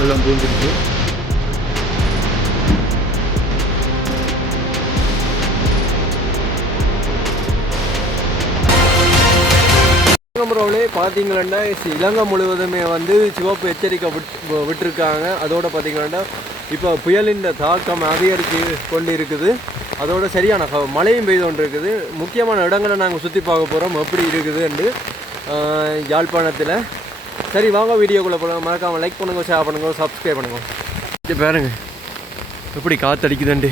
வெள்ளம் பூந்துருக்கு. முறையிலே பார்த்தீங்கன்னா இலங்கை முழுவதுமே வந்து சிவப்பு எச்சரிக்கை விட்டுருக்காங்க. அதோடு பார்த்தீங்கன்னா இப்போ புயலின் தாக்கம் அதிகரித்து கொண்டு இருக்குது. அதோட சரியான மழையும் பெய்து கொண்டு இருக்குது. முக்கியமான இடங்களை நாங்கள் சுற்றி பார்க்க போகிறோம் எப்படி இருக்குதுன்னு யாழ்ப்பாணத்தில். சரி வாங்க வீடியோக்குள்ளே போகலாம். மறக்காமல் லைக் பண்ணுங்க, ஷேர் பண்ணுங்க, சப்ஸ்கிரைப் பண்ணுங்க. பாருங்க எப்படி காற்றடிக்குதுண்டு.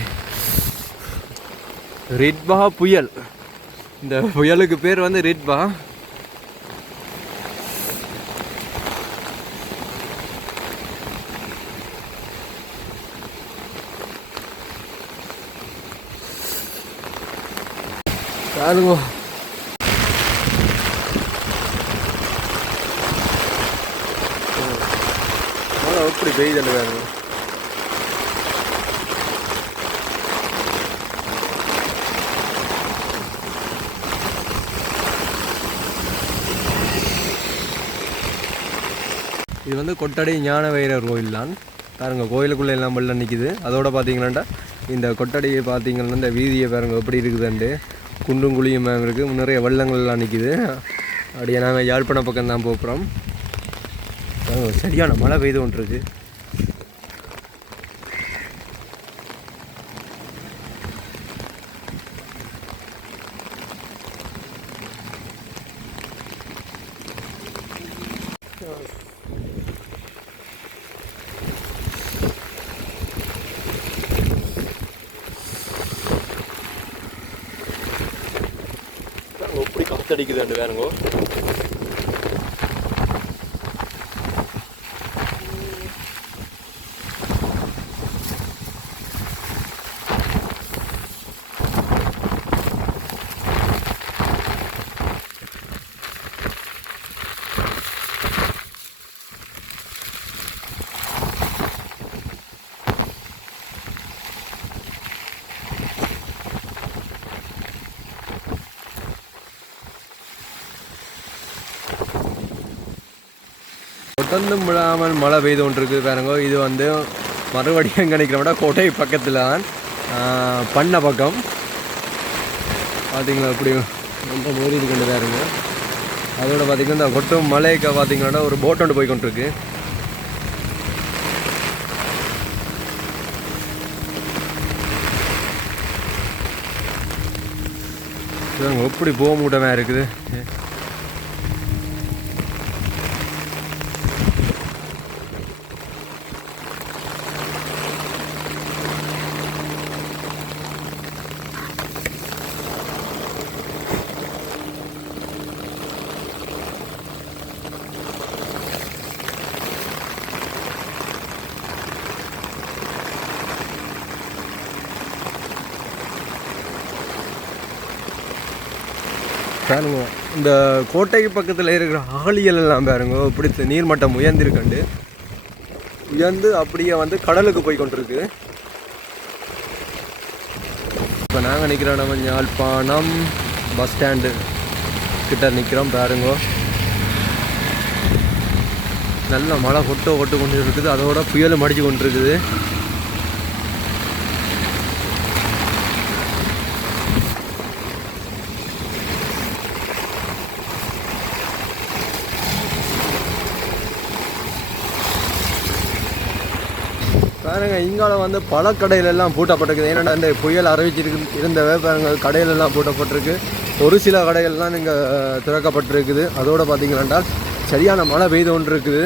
ரிட்பா புயல். இந்த புயலுக்கு பேர் வந்து ரிட்பா. பாருங்க மழை எப்படி பெய்யுதுன்னு பாருங்க. இது வந்து கொட்டடை ஞான வைரவர் கோயில் தான். பாருங்க கோயிலுக்குள்ளே எல்லாம் வெள்ளம் நிற்கிது. அதோட பார்த்தீங்கன்னா இந்த கொட்டடையை பார்த்தீங்கன்னா இந்த வீதியை பாருங்க எப்படி இருக்குதுண்டு. குண்டும் குழியும் இருக்குது. நிறைய வெள்ளங்கள்லாம் நிற்கிது. அப்படியே நாங்கள் யாழ்ப்பாண பக்கம் தான் போகிறோம். சரியான மழை பெய்து கொண்டிருக்கு. எப்படி காத்தடிக்குது வேறுங்கோ. தொடர்ந்தும் விடாமல் மழை பெய்து கொண்டிருக்கு பாருங்க. இது வந்து மறுபடியும் எங்கே நிற்கிற விட கோட்டை பக்கத்தில் தான் பண்ண பக்கம் பார்த்தீங்களா இப்படி ரொம்ப மோதி கொண்டு பாருங்க. அதோட பார்த்தீங்கன்னா இந்த கொட்டும் மலைக்கு பார்த்தீங்கன்னா ஒரு போட் ஒன்று போய் கொண்டிருக்கு. எப்படி போக மூட்டமாக இருக்குது. பாருங்க இந்த கோட்டைக்கு பக்கத்தில் இருக்கிற ஆளியல் எல்லாம் பாருங்க இப்படி நீர்மட்டம் உயர்ந்திருக்கண்டு உயர்ந்து அப்படியே வந்து கடலுக்கு போய் கொண்டிருக்கு. இப்போ நாங்கள் நிற்கிற நம்ம யாழ்ப்பாணம் பஸ் ஸ்டாண்டு கிட்ட நிற்கிறோம். பாருங்க நல்ல மழை கொட்டு கொண்டு இருக்குது. அதோட புயலும் அடிச்சு கொண்டு இருக்குது. பாருங்க இங்கால வந்து பல கடையிலெல்லாம் பூட்டப்பட்டிருக்குது. ஏன்னா இந்த புயல் இருந்த பாருங்கள் கடையிலெல்லாம் பூட்டப்பட்டிருக்கு. ஒரு சில கடைகள்லாம் இங்கே திறக்கப்பட்டிருக்குது. அதோடு பார்த்தீங்கன்னா சரியான மழை பெய்து கொண்டு இருக்குது.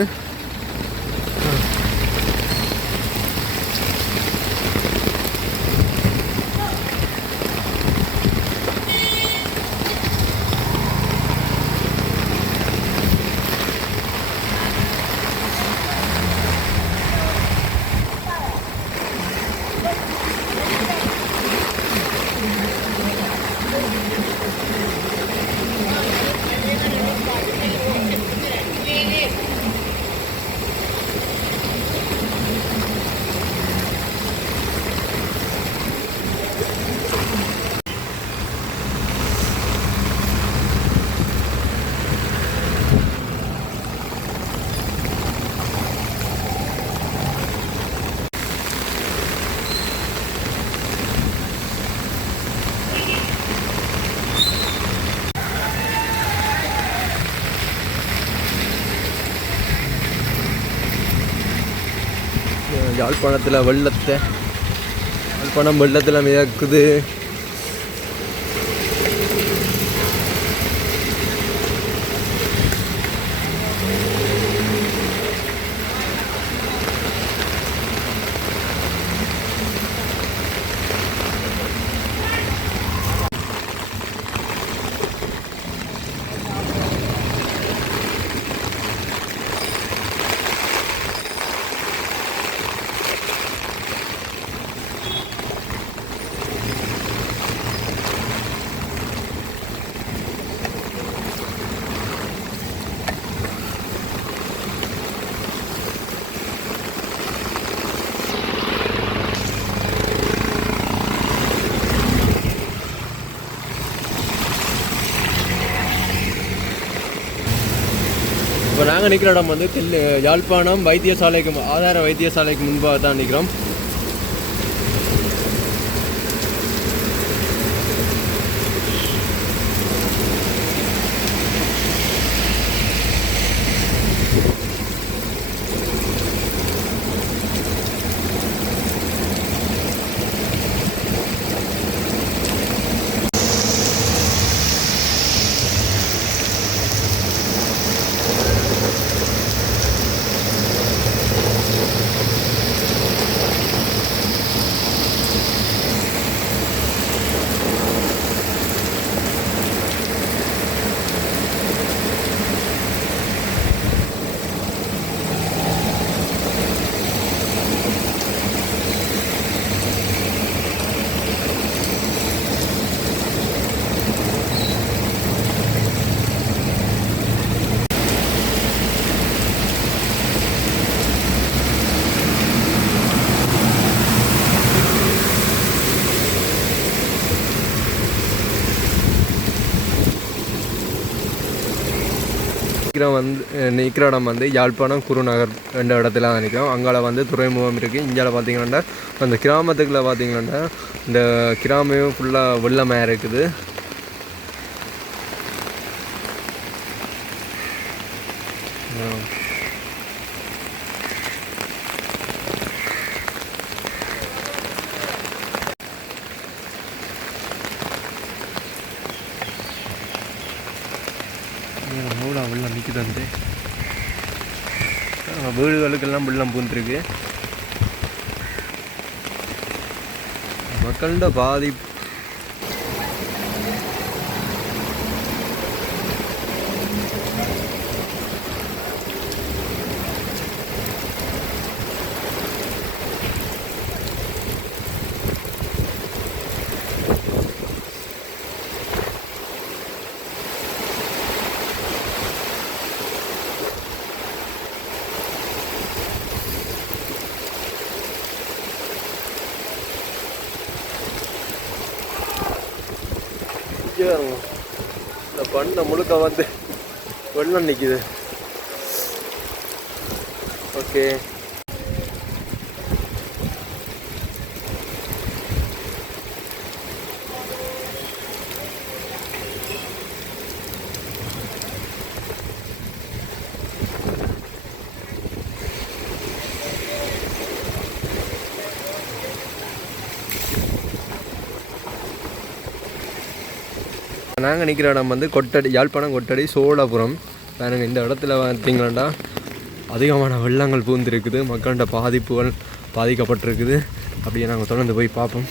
யாழ்ப்பாணத்தில் யாழ்ப்பாணம் வெள்ளத்தில் மிதக்குது. இப்போ நாங்கள் நிற்கிற இடம் வந்து யாழ்ப்பாணம் வைத்தியசாலைக்கு ஆதார வைத்தியசாலைக்கு முன்பாக தான் நிற்கிறோம். நிற்கிற இடம் வந்து யாழ்ப்பாணம் குருநகர் 2 இடத்துல தான் நிற்கிறோம். அங்கால வந்து துறைமுகம் இருக்குது. இங்கால பார்த்தீங்கன்னா அந்த கிராமத்துக்குள்ள பார்த்தீங்கன்னா இந்த கிராமம் ஃபுல்லாக வெள்ளமாக இருக்குது. வெள்ளம் நிற்குது. வந்து வீடுகளுக்கெல்லாம் வெள்ளம் பூந்துருக்கு. மக்களோட பாதிப்பு இந்த பண்ணை முழுக்க வந்து வெள்ளம் நிற்கிது. ஓகே, நாங்கள் நிற்கிற இடம் வந்து கொட்டடி, யாழ்ப்பாணம் கொட்டடி சோழபுரம். பாருங்கள், இந்த இடத்துல பார்த்தீங்களாண்டா அதிகமான வெள்ளங்கள் பூந்துருக்குது. மக்களோட பாதிப்புகள் பாதிக்கப்பட்டிருக்குது. அப்படியே நாங்கள் தொடர்ந்து போய் பார்ப்போம்.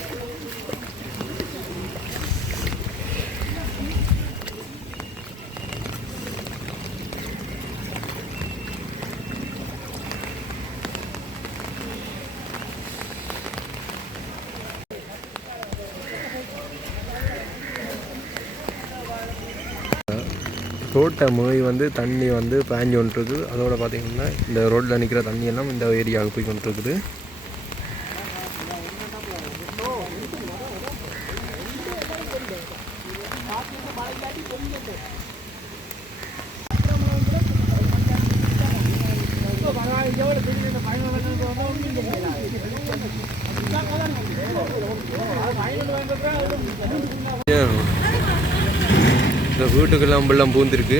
ரோட்டை மொழி வந்து தண்ணி வந்து பாஞ்சு கொண்டிருக்கு. அதோட பார்த்திங்கன்னா இந்த ரோட்டில் நிற்கிற தண்ணியெல்லாம் இந்த ஏரியாவுக்கு போய் கொண்டிருக்குது. இந்த வீட்டுக்கெல்லாம் வெள்ளம் பூந்துருக்கு.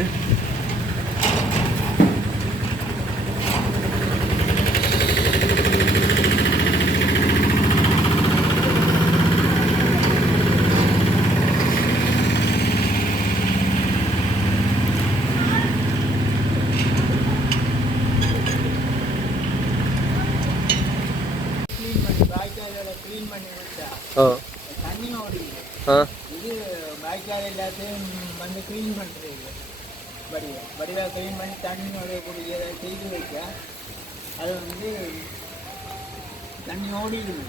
ஆ தண்ணி ஓடுது. ஆ இது வாய்க்கால் எல்லாத்தையும் வந்து க்ளீன் பண்ணுறது. வடிவாக க்ளீன் பண்ணி தண்ணி வரக்கூடியதை செய்து வைக்க அது வந்து தண்ணி ஓடிடுது.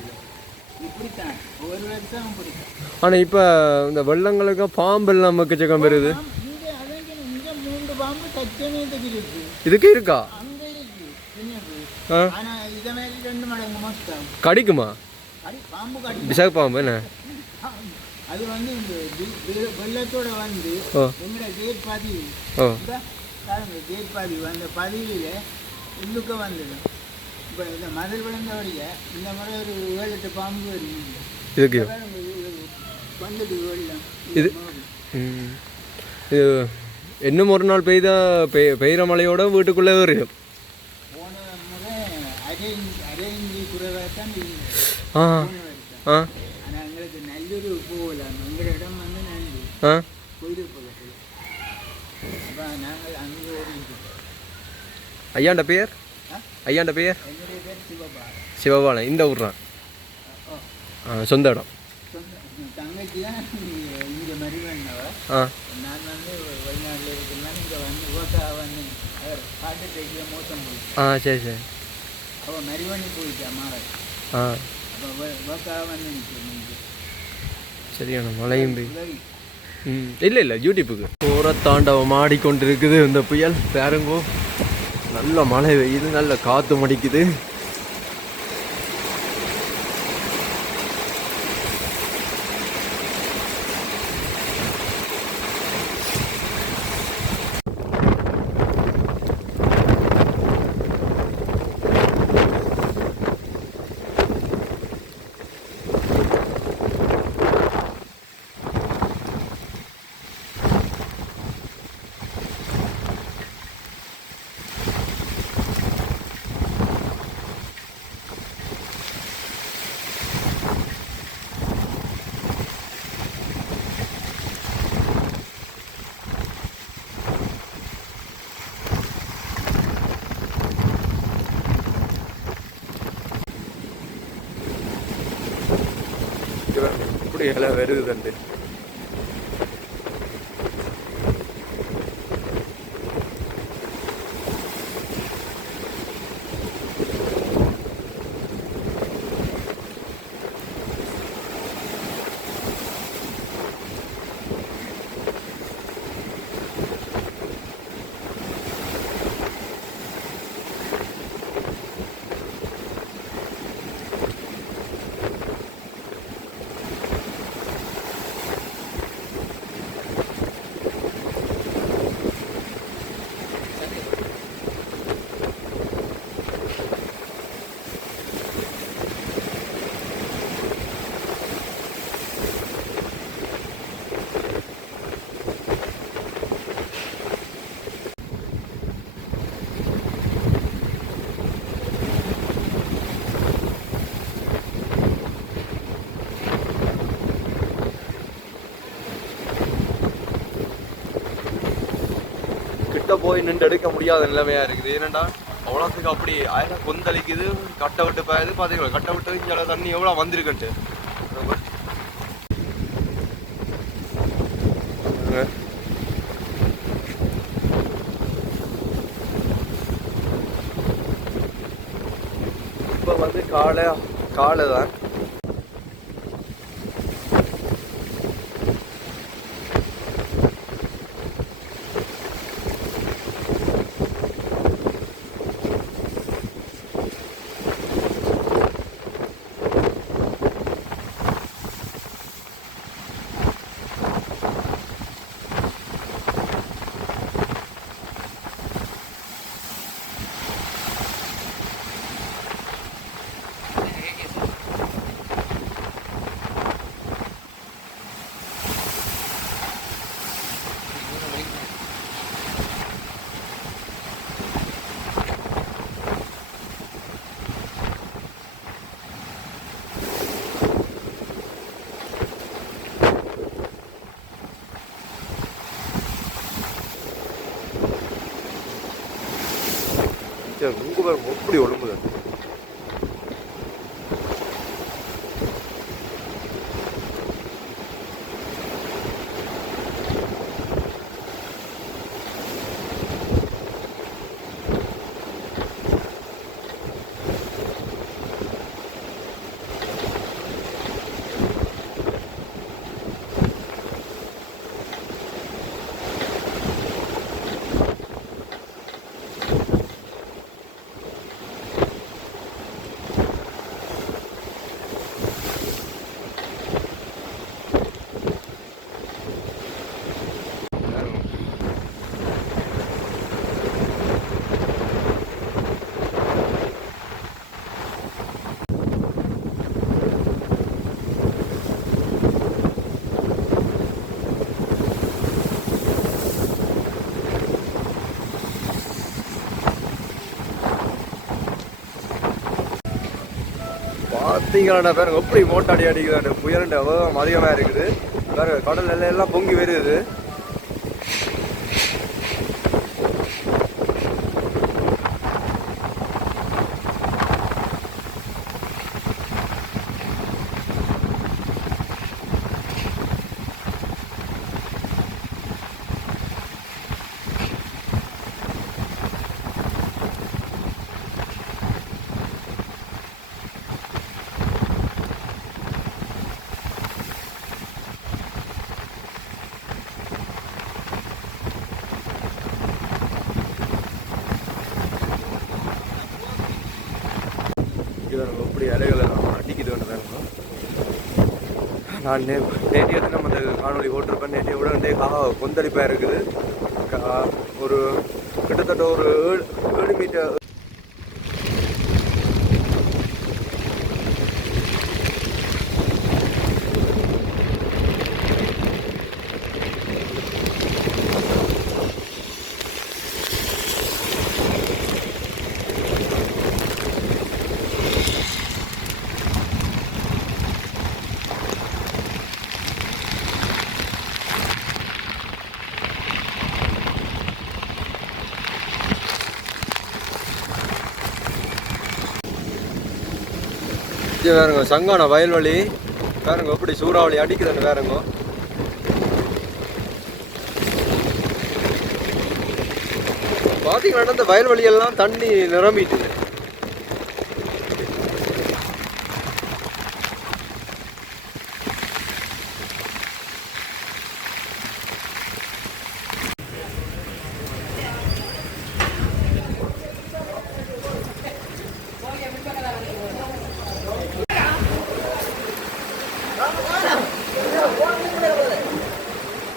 இப்படித்தான் ஒவ்வொரு வருஷம் இப்படித்தான். ஆனால் இப்போ இந்த வெள்ளங்களுக்கு பாம்பு எல்லாம் எக்கச்சக்கம் வருது. இங்கே அதான் இங்கே 3 பாம்பு தச்சமயத்துக்கு இருக்கு. இதுக்கு இருக்கா? அங்கே இருக்கு சின்னது. ஆ ஆனால் இதை மாதிரி 2 மடங்கு மொத்தம் கடிக்குமா? பாம்பு கடி. விஷாக பாம்பு என்ன? அது வந்து இந்த வெள்ளத்தோட வந்து எங்களோட கேட் பதிவு கேட் பதிவு அந்த பதிவில் உள்ளுக்க வந்துடும். இப்போ இந்த மதில் விழுந்தவரைய இந்த முறை ஒரு 7-8 பாம்பு வருது. இதுக்கு வந்துட்டு வெள்ளம் இது இது இன்னும் ஒரு நாள் பெய்கிற மழையோட வீட்டுக்குள்ளே ஏறிடும். போன முறை அரைஞ்சி குறைவாக தான் ஆ ஆ ஆனால் எங்களுக்கு நல்லூர் போகலாம். எங்களோட இடம் வந்து நல்லூர் ஆ கோயில் பக்கத்தில். அப்போ நாங்கள் அங்கே ஓடிட்டு. ஐயாண்ட பேர்? ஐயாண்ட பேர்? என்னுடைய பேர் சிவபாலன். சிவபாலன். இந்த ஊர் தான் சொந்த இடம். தங்கச்சி தான் இங்கே மறிவண்ணவ. நான் வந்து வெளிநாட்டில் இருக்கிறதுனால இங்கே வந்து ஓட்டா வந்து அவர் பாட்டு தைக்கிய மோசம் போயிட்டு. சரி சரி. அவள் மறிவண்ணி போயிட்டா மாற. அப்போ ஓட்டா வந்து நிற்க சரியான மழையும் பெய்யும். இல்லை யூடியூப்புக்கு போகிற தாண்டவம் ஆடிக்கொண்டிருக்குது இந்த புயல். பாருங்கோ, நல்ல மழை பெய்யுது, நல்ல காற்று மடிக்குது. இப்படி எல்லாம் வருது தண்டு. போய் நின்று எடுக்க முடியாத நிலைமையாக இருக்குது. ஏன்னாண்டா அவ்வளோத்துக்கு அப்படி ஆயிரம் கொந்தளிக்குது. கட்டை விட்டு பாயுது. பார்த்தீங்களா, கட்டை விட்டு இங்கே தண்ணி எவ்வளோ வந்திருக்குன்ட்டு. இப்போ வந்து காலை தான். உங்க பேர் எப்படி ஒழுங்குது. பார்த்தீங்களா பாருங்க எப்படி மோட்டாடி அடிக்குது புயலுண்ட வேகம் அதிகமாக இருக்குது பாருங்க கடல் எல்லாம் பொங்கி வருது எப்படி அலைகளை அடிக்குது வேணும் நான் நேற்றைய தினம் அந்த காணொலி போட்டிருப்பேன் நேற்றைய விட கொந்தளிப்பாக இருக்குது ஒரு கிட்டத்தட்ட ஒரு 7 மீட்டர் வேறுங்க சங்கான வயல்வெளி வேறுங்க எப்படி சூறாவளி அடிக்குதுன்னு வேறுங்க பார்த்தீங்கன்னா இந்த வயல்வெளியெல்லாம் தண்ணி நிரம்பிட்டுது